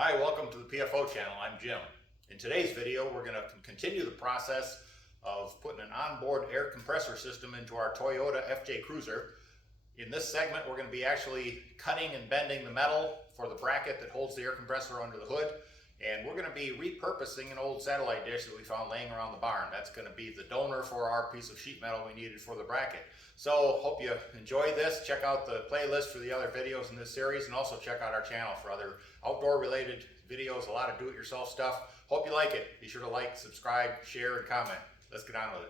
Hi, welcome to the PFO channel. I'm Jim. In today's video, we're going to continue the process of putting an onboard air compressor system into our Toyota FJ Cruiser. In this segment, we're going to be actually cutting and bending the metal for the bracket that holds the air compressor under the hood. And we're going to be repurposing an old satellite dish that we found laying around the barn. That's going to be the donor for our piece of sheet metal we needed for the bracket. So hope you enjoyed this. Check out the playlist for the other videos in this series, and also check out our channel for other outdoor related videos, a lot of do-it-yourself stuff. Hope you like it. Be sure to like, subscribe, share, and comment. Let's get on with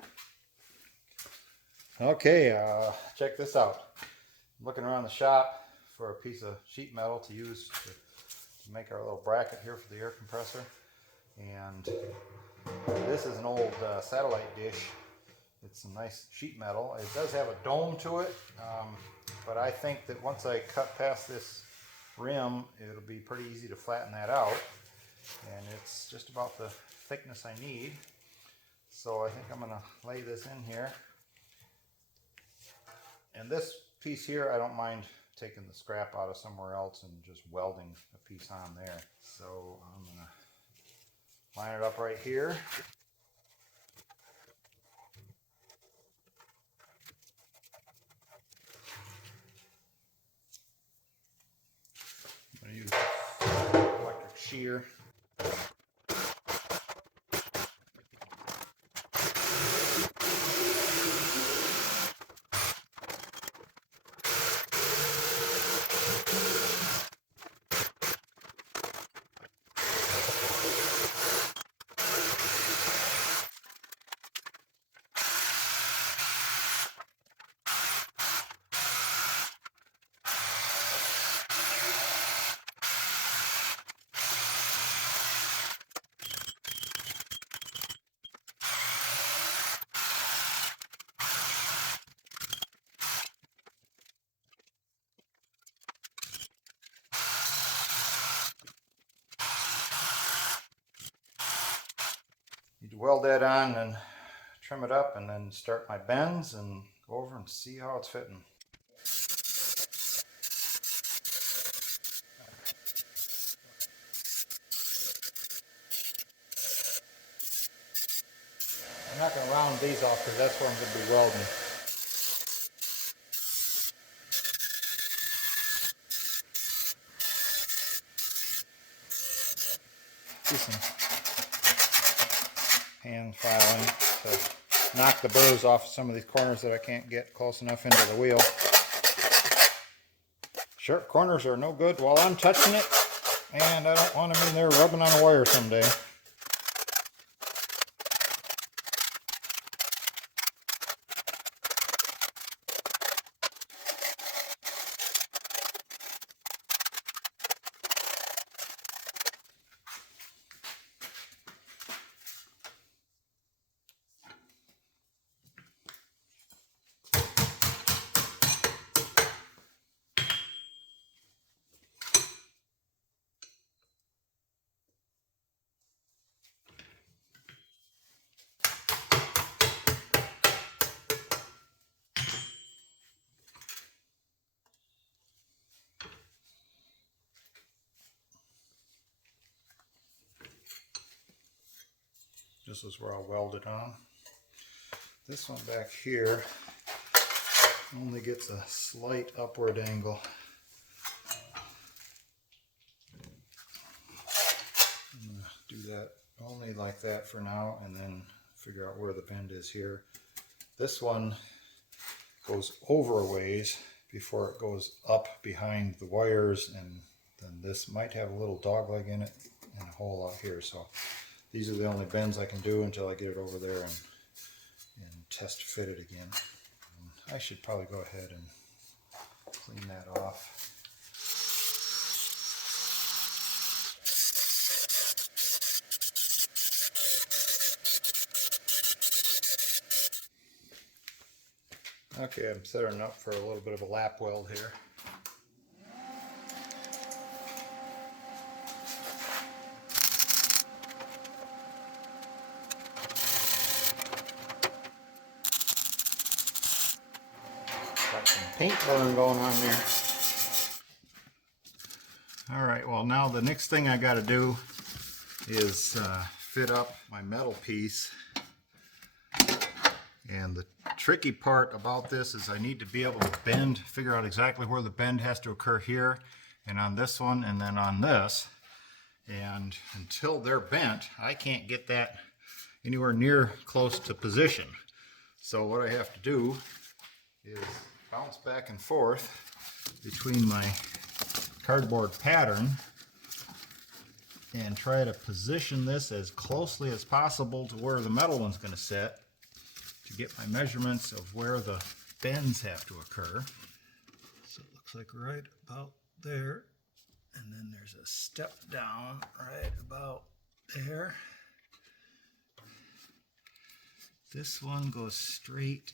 it. Okay, check this out. I'm looking around the shop for a piece of sheet metal to use to make our little bracket here for the air compressor. And this is an old satellite dish. It's some nice sheet metal. It does have a dome to it, but I think that once I cut past this rim, it'll be pretty easy to flatten that out. And it's just about the thickness I need. So I think I'm going to lay this in here. And this piece here, I don't mind taking the scrap out of somewhere else and just welding a piece on there. So I'm going to line it up right here. I'm going to use electric shear. Need to weld that on and trim it up, and then start my bends and go over and see how it's fitting. I'm not going to round these off because that's where I'm going to be welding. Do some hand filing to knock the burrs off some of these corners that I can't get close enough into the wheel. Sharp corners are no good while I'm touching it, and I don't want them in there rubbing on a wire someday. This is where I'll weld it on. This one back here only gets a slight upward angle. I'm going to do that only like that for now, and then figure out where the bend is here. This one goes over a ways before it goes up behind the wires, and then this might have a little dog leg in it and a hole out here. So these are the only bends I can do until I get it over there and test fit it again. I should probably go ahead and clean that off. Okay, I'm setting up for a little bit of a lap weld here. Got some paint burn going on there. Alright, Alright, well now the next thing I got to do is fit up my metal piece. And the tricky part about this is I need to be able to bend, figure out exactly where the bend has to occur here and on this one and then on this. And until they're bent, I can't get that anywhere near close to position. So what I have to do is bounce back and forth between my cardboard pattern and try to position this as closely as possible to where the metal one's going to sit to get my measurements of where the bends have to occur. So it looks like right about there, and then there's a step down right about there. This one goes straight,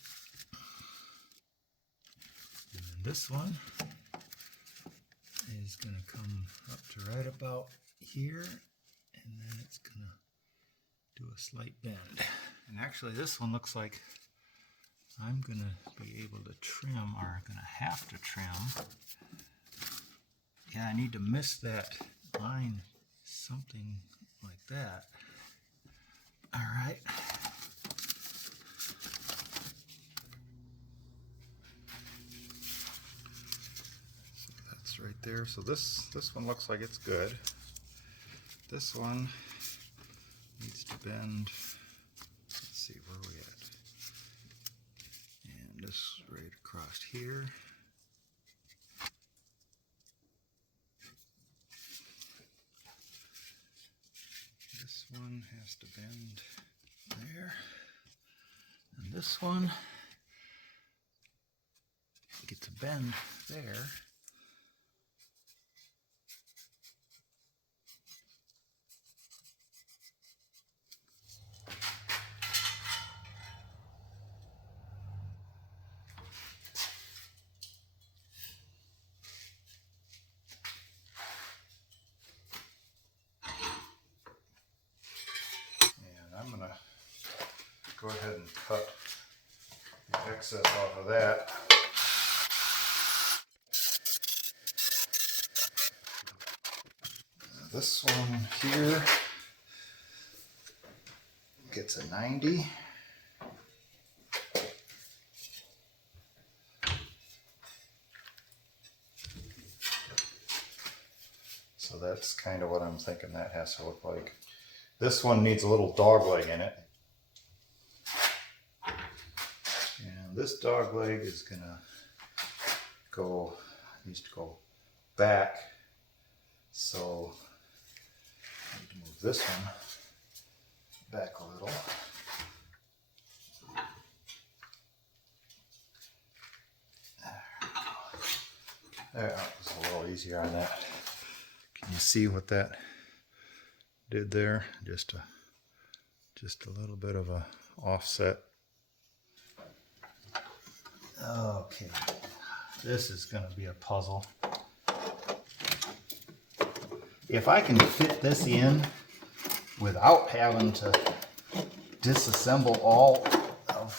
and then this one is going to come up to right about here, and then it's going to do a slight bend. And actually this one looks like I'm going to be able to trim, or going to have to trim. Yeah, I need to miss that line, something like that. All right. So that's right there. So this one looks like it's good. This one needs to bend. Let's see, where are we at? And this right across here. This one has to bend there. And this one gets a bend there. I'm going to go ahead and cut the excess off of that. This one here gets a 90. So that's kind of what I'm thinking that has to look like. This one needs a little dog leg in it. And this dog leg is gonna go, needs to go back. So I need to move this one back a little. There, that was a little easier on that. Can you see what that did there? Just a little bit of a offset. Okay, this is going to be a puzzle. If I can fit this in without having to disassemble all of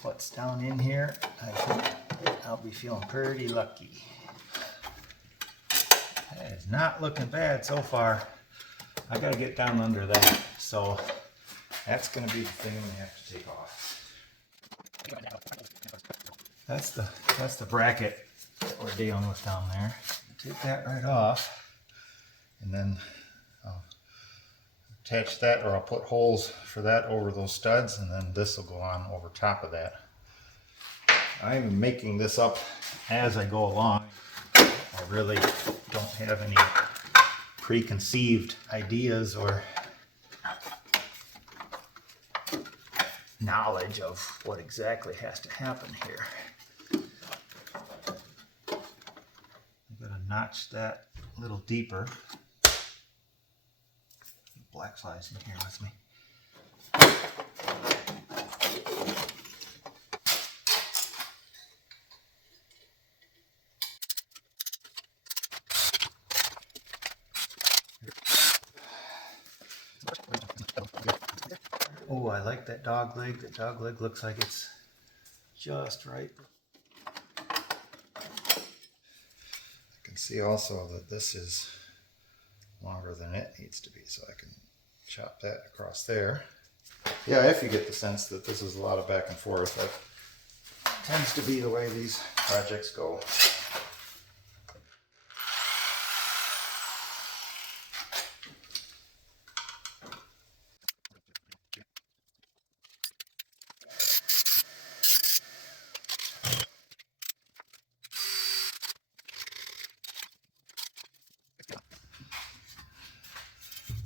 what's down in here, I think I'll be feeling pretty lucky. That is not looking bad so far. I got to get down under that, so that's going to be the thing we have to take off. That's the bracket that we're dealing with down there. Take that right off, and then I'll attach that, or I'll put holes for that over those studs, and then this will go on over top of that. I'm making this up as I go along. I really don't have any preconceived ideas or knowledge of what exactly has to happen here. I'm going to notch that a little deeper. Black flies in here with me. Oh, I like that dog leg. The dog leg looks like it's just right. I can see also that this is longer than it needs to be, so I can chop that across there. Yeah, if you get the sense that this is a lot of back and forth, that tends to be the way these projects go.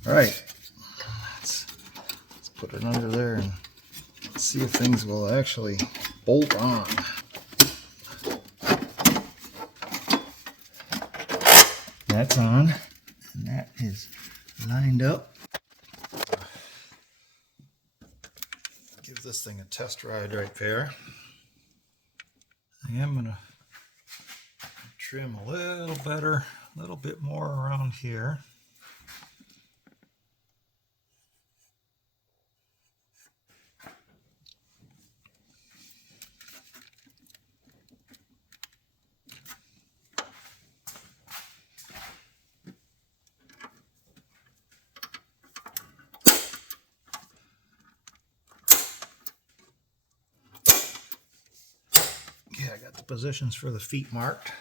All right, let's put it under there and see if things will actually bolt on. That's on, and that is lined up. Give this thing a test ride right there. I am gonna trim a little better, a little bit more around here. I got the positions for the feet marked.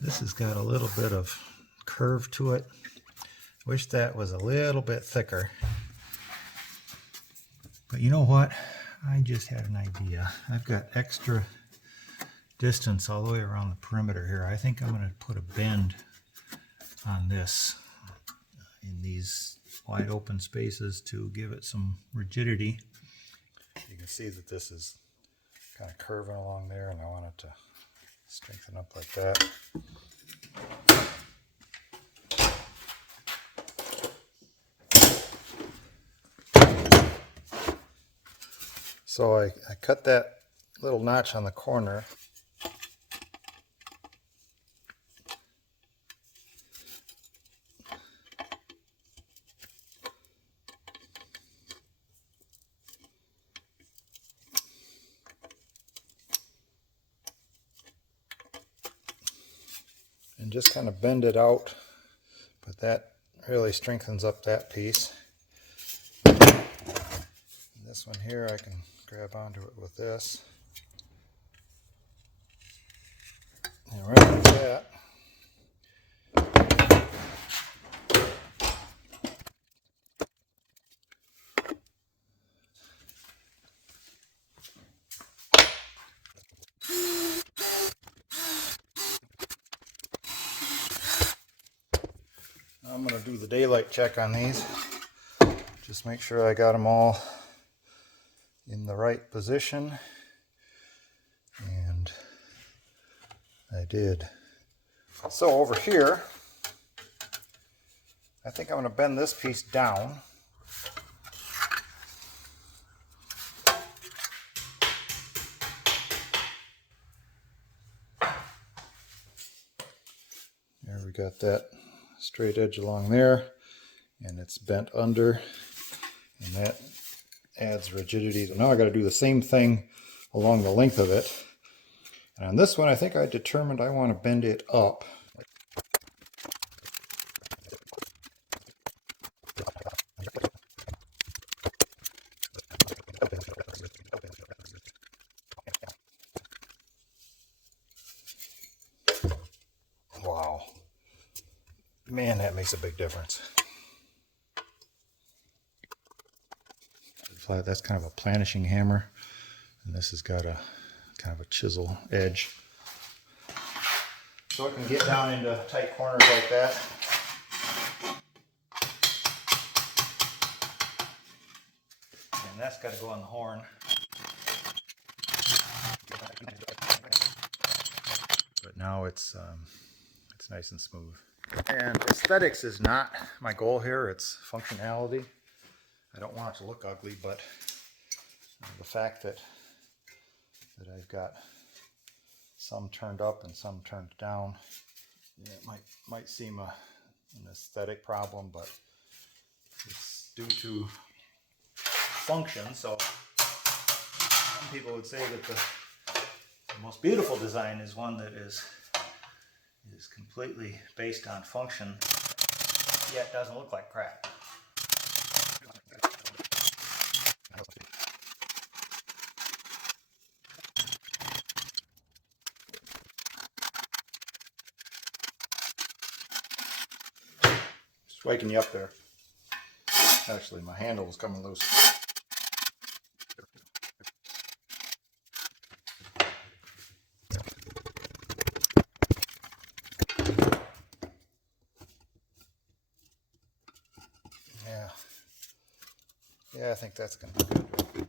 This has got a little bit of curve to it. Wish that was a little bit thicker. But you know what? I just had an idea. I've got extra distance all the way around the perimeter here. I think I'm going to put a bend on this in these wide open spaces to give it some rigidity. You can see that this is kind of curving along there, and I want it to strengthen up like that. So I cut that little notch on the corner. And just kind of bend it out, but that really strengthens up that piece. And this one here, I can grab onto it with this. And right like that. I'm going to do the daylight check on these. Just make sure I got them all in the right position. And I did. So over here, I think I'm going to bend this piece down. There we got that straight edge along there, and it's bent under, and that adds rigidity. So now I got to do the same thing along the length of it. And on this one, I think I determined I want to bend it up. Wow. Man, that makes a big difference. That's kind of a planishing hammer, and this has got a kind of a chisel edge. So it can get down into tight corners like that. And that's got to go on the horn. But now it's nice and smooth. And aesthetics is not my goal here, it's functionality. I don't want it to look ugly, but the fact that I've got some turned up and some turned down, yeah, it might seem an aesthetic problem, but it's due to function. So some people would say that the most beautiful design is one that is is completely based on function, yet doesn't look like crap. Just waking you up there. Actually, my handle was coming loose. Yeah, I think that's going to be good.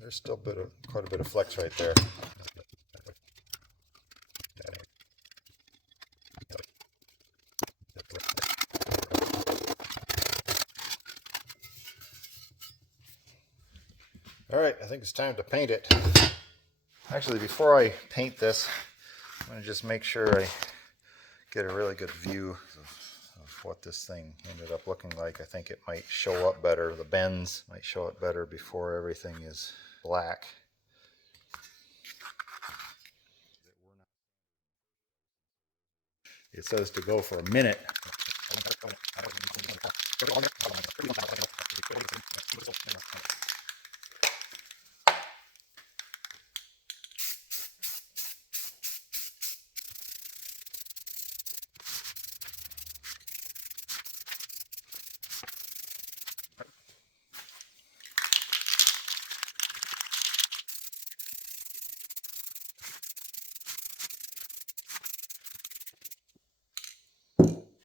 There's still quite a bit of flex right there. All right, I think it's time to paint it. Actually, before I paint this, I'm going to just make sure I get a really good view of what this thing ended up looking like. I think it might show up better. The bends might show up better before everything is black. It says to go for a minute.